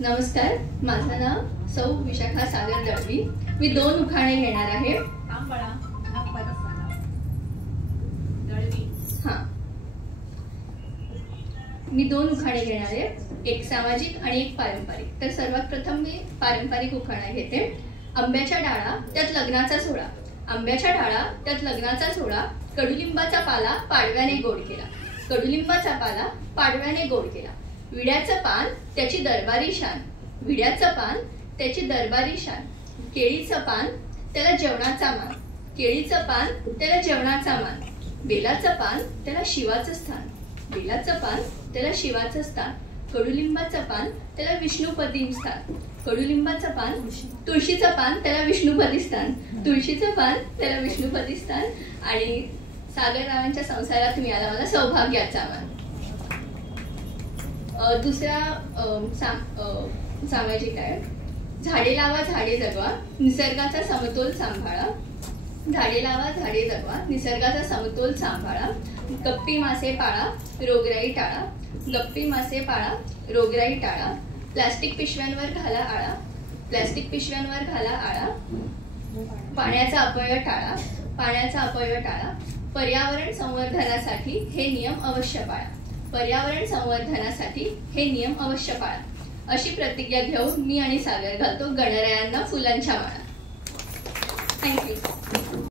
नमस्कार, माझं नाव सौ विशाखा सागर दळवी। मी 2 उखाणे घेणार आहे। मी 2 उखाणे घेणार आहे, एक सामाजिक आणि एक पारंपरिक। तर सर्वात प्रथम मी पारंपरिक उखाणा घेते। आंब्याच्या डाळा त्यात लग्नाचा सोहळा, आंब्याच्या डाळा त्यात लग्नाचा सोहळा, कडुलिंबाचा पाला पाडव्याने गोड केला, कडुलिंबाचा पाला पाडव्याने गोड केला। विड्याचं पान त्याची दरबारी शान, विड्याचं पान त्याची दरबारी शान, केळीचं पान त्याला जेवणाचा मान, केळीचं पान त्याला जेवणाचा मान, बेलाचं पान त्याला शिवाचं स्थान, बेलाचं पान त्याला शिवाचं स्थान, कडुलिंबाचं पान त्याला विष्णुपदी स्थान, कडुलिंबाचं पान, तुळशीचं पान त्याला विष्णुपदी स्थान, तुळशीचं पान त्याला विष्णुपदी स्थान आणि सागररावांच्या संसारात मिळाला मला सौभाग्याचा मान। दुसरा सामाजिक आहे, झाडे लावा झाडे जगवा निसर्गाचा समतोल सांभाळा, झाडे लावा झाडे जगवा निसर्गाचा समतोल सांभाळा, गप्पी मासे पाळा रोगराई टाळा, गप्पी मासे पाळा रोगराई टाळा, प्लास्टिक पिशव्यांवर घाला आळा, प्लास्टिक पिशव्यांवर घाला आळा, पाण्याचा अपव्यय टाळा, पाण्याचा अपव्यय टाळा, पर्यावरण संवर्धनासाठी हे नियम अवश्य पाळा, पर्यावरण संवर्धनासाठी हे नियम अवश्य पाळा अशी प्रतिज्ञा घेऊन मी आणि सागर घालतो गणरायांना फुलांच्या माळा। थँक्यू।